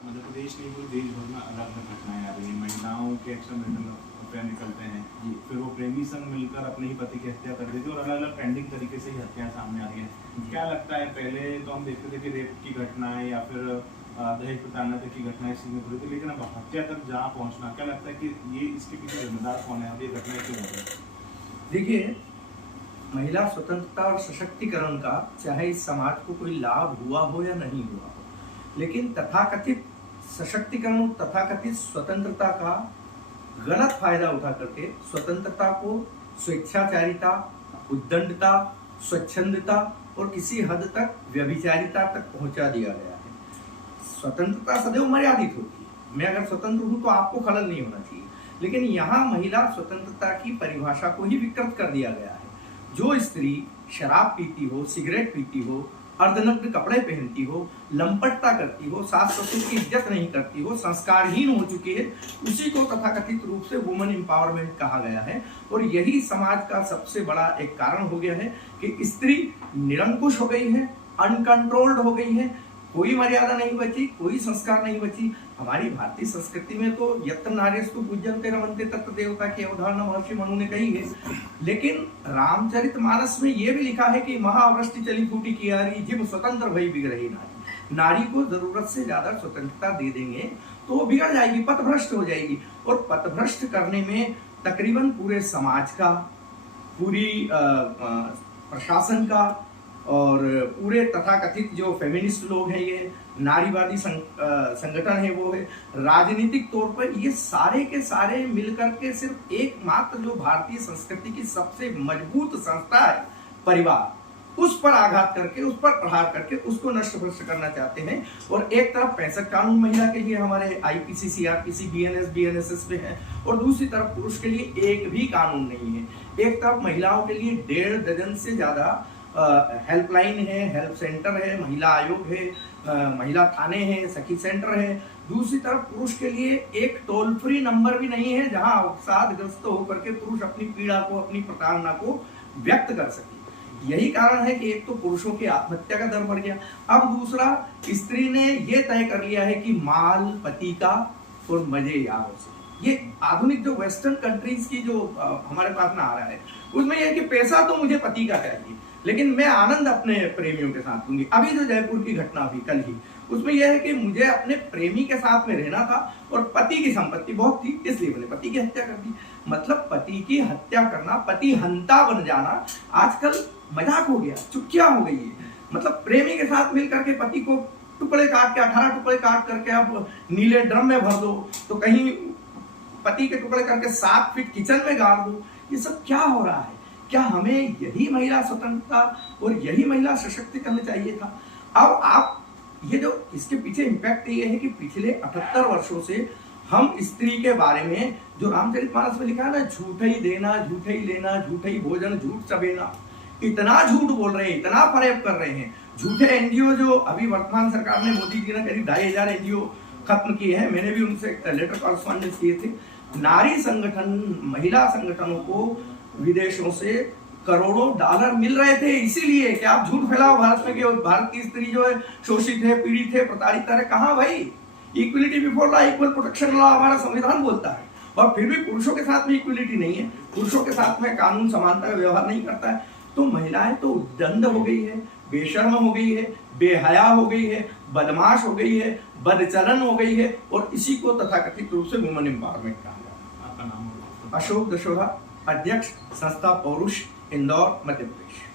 मध्य प्रदेश नहीं पूरे देश भर में अलग अलग घटनाएं आ रही हैं। महिलाओं के एक्स्ट्रामैरिटल अफेयर निकलते हैं, फिर वो प्रेमी संग मिलकर अपने ही पति की हत्या कर देते हैं और अलग अलग ट्रेंडिंग तरीके से ही हत्याएं सामने आ रही हैं। क्या लगता है, पहले तो हम देखते थे कि रेप की घटनाएं या फिर दहेज प्रताड़ना तक की घटनाएं सीमित हुई थी, लेकिन अब हत्या तक जहाँ पहुँचना, क्या लगता है कि ये इसके पीछे जिम्मेदार कौन है और ये घटनाएं क्यों हो रही है? देखिए, महिला स्वतंत्रता और सशक्तिकरण का चाहे इस समाज को कोई लाभ हुआ हो या नहीं हुआ हो, लेकिन तथाकथित सशक्तिकरण, तथाकथित स्वतंत्रता का गलत फायदा उठा करके स्वतंत्रता को स्वेच्छाचारिता, उद्दंडता, स्वच्छंदता और किसी हद तक व्यभिचारिता तक पहुंचा दिया गया है। स्वतंत्रता सदैव मर्यादित होती है। मैं अगर स्वतंत्र हूं तो आपको खलल नहीं होना चाहिए, लेकिन यहाँ महिला स्वतंत्रता की परिभाषा को ही विकृत कर दिया गया है। जो स्त्री शराब पीती हो, सिगरेट पीती हो, अर्धनग्न कपड़े पहनती हो, लंपटता करती हो, सास ससुर की इज्जत नहीं करती हो, संस्कारहीन हो चुकी है, उसी को तथाकथित रूप से वुमेन एम्पावरमेंट कहा गया है। और यही समाज का सबसे बड़ा एक कारण हो गया है कि स्त्री निरंकुश हो गई है, अनकंट्रोल्ड हो गई है, कोई मर्यादा नहीं बची, कोई संस्कार नहीं बची। हमारी भारतीय संस्कृति में तो यत्र नार्यस्तु पूज्यन्ते रमन्ते तत्र देवता की अवधारणा महर्षि मनु ने कही है, लेकिन रामचरितमानस में यह भी लिखा है कि महावृष्टि चली फूटी कियारी, जिम स्वतंत्र भई बिगड़ही नारी। नारी को जरूरत से ज्यादा स्वतंत्रता दे देंगे तो वो बिगड़ जाएगी, पथभ्रष्ट हो जाएगी। और पथभ्रष्ट करने में तकरीबन पूरे समाज का, पूरी प्रशासन का और पूरे तथाकथित जो फेमिनिस्ट लोग हैं, ये नारीवादी संगठन है, वो है राजनीतिक तौर पर, ये सारे के सारे मिलकर के सिर्फ एकमात्र जो भारतीय संस्कृति की सबसे मजबूत संस्था है परिवार, उस पर आघात करके, उस पर प्रहार करके उसको नष्ट भ्रष्ट करना चाहते हैं। और एक तरफ 65 कानून महिला के लिए हमारे आईपीसी, सीआरपीसी, बीएनएस, बीएनएसएस पे है, और दूसरी तरफ पुरुष के लिए एक भी कानून नहीं है। एक तरफ महिलाओं के लिए 1.5 दर्जन से ज्यादा हेल्पलाइन है, हेल्प सेंटर है, महिला आयोग है, महिला थाने हैं, सखी सेंटर है। दूसरी तरफ पुरुष के लिए एक टोल फ्री नंबर भी नहीं है जहां अवसादग्रस्त होकर के पुरुष अपनी पीड़ा को, अपनी प्रताड़ना को व्यक्त कर सके। यही कारण है कि एक तो पुरुषों की आत्महत्या का दर बढ़ गया, अब दूसरा स्त्री ने यह तय कर लिया है कि माल पति का और मजे यारों से। ये आधुनिक जो वेस्टर्न कंट्रीज की जो हमारे पास में आ रहा है, उसमें यह है कि पैसा तो मुझे पति का चाहिए, लेकिन मैं आनंद अपने प्रेमियों के साथ लूंगी। अभी जो जयपुर की घटना हुई कल ही, उसमें यह है कि मुझे अपने प्रेमी के साथ में रहना था और पति की संपत्ति बहुत थी, इसलिए मैंने पति की हत्या कर दी। मतलब पति की हत्या करना, पति हंता बन जाना आजकल मजाक हो गया, चुटकिया हो गई है। मतलब प्रेमी के साथ मिलकर के पति को टुकड़े काट के, 18 टुकड़े काट करके अब नीले ड्रम में भर दो, तो कहीं पति के टुकड़े करके 7 फीट किचन में गाड़ दो। ये सब क्या हो रहा है? क्या हमें यही महिला स्वतंत्रता और यही महिला सशक्तिकरण चाहिए था? अब आप ये जो इसके पीछे इम्पैक्ट ये है कि पिछले 78 वर्षों से हम स्त्री के बारे में जो रामचरितमानस में लिखा है ना, झूठ ही देना, झूठ ही लेना, झूठ ही भोजन, झूठ चबेना, इतना झूठ बोल रहे हैं, इतना फरेब कर रहे हैं। झूठे एनजीओ जो अभी वर्तमान सरकार ने, मोदी जी ने करीब 2500 एनजीओ खत्म किए हैं, मैंने भी उनसे लेटर कॉरेस्पॉन्डेंस किए थे। नारी संगठन, महिला संगठनों को विदेशों से करोड़ों डॉलर मिल रहे थे, इसीलिए कि आप झूठ फैलाओ भारत में कि भारत की स्त्री जो है शोषित है, पीड़ित है, प्रताड़ित है। कहाँ भाई? Equality before law, equal protection law हमारा संविधान बोलता है, और फिर भी पुरुषों के साथ में इक्वलिटी नहीं है, पुरुषों के साथ में कानून समानता का व्यवहार नहीं करता है। तो महिलाएं तो दंड हो गई है, बेशर्म हो गई है, बेहया हो गई है, बदमाश हो गई है, बदचलन हो गई है, और इसी को तथाकथित रूप से वुमेन एम्पावरमेंट कहा जाता है। आपका नाम? अशोक दशोरा, अध्यक्ष संस्था पौरुष, इंदौर, मध्य प्रदेश।